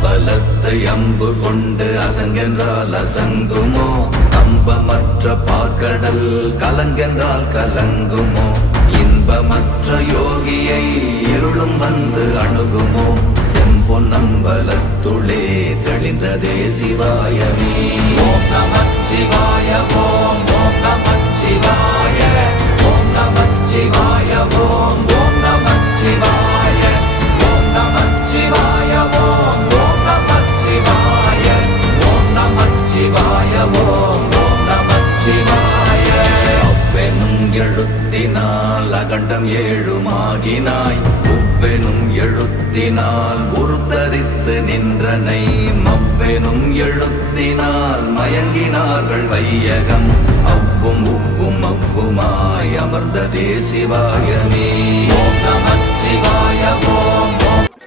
அம்பலத்தை அம்பு கொண்டு அசங்கென்றால் அசங்குமோ கம்பமற்ற பார்க்கடல் கலங்கென்றால் கலங்குமோ இன்பமற்ற யோகியை இருளும் வந்து அணுகுமோ செம்பொன்னம்பலத்துளே தெளிந்ததே சிவாயமே ஓம் நமச்சிவாய ஓம் ஓம் நமச்சிவாய ஓம் நமச்சிவாய ஓம் ஓம் நமச்சிவாய ஓம் நமச்சிவாய ஓம் ஓம் நமச்சிவாய ஓம் நமச்சிவாய ஓம் ஓம் நமச்சிவாய அவ்வெனும் எழுத்தினால் அகண்டம் ஏழுமாகினாய் உவ்வெனும் எழுத்தினால் உருத்தரித்து நின்றனை மவ்வெனும் எழுத்தினால் மயங்கினார்கள் வையகம் அவ்வும் உவ்வும் அவ்வுமாய் அமர்ந்ததே சிவாயமே ஓம் நமச்சிவாய ஓம்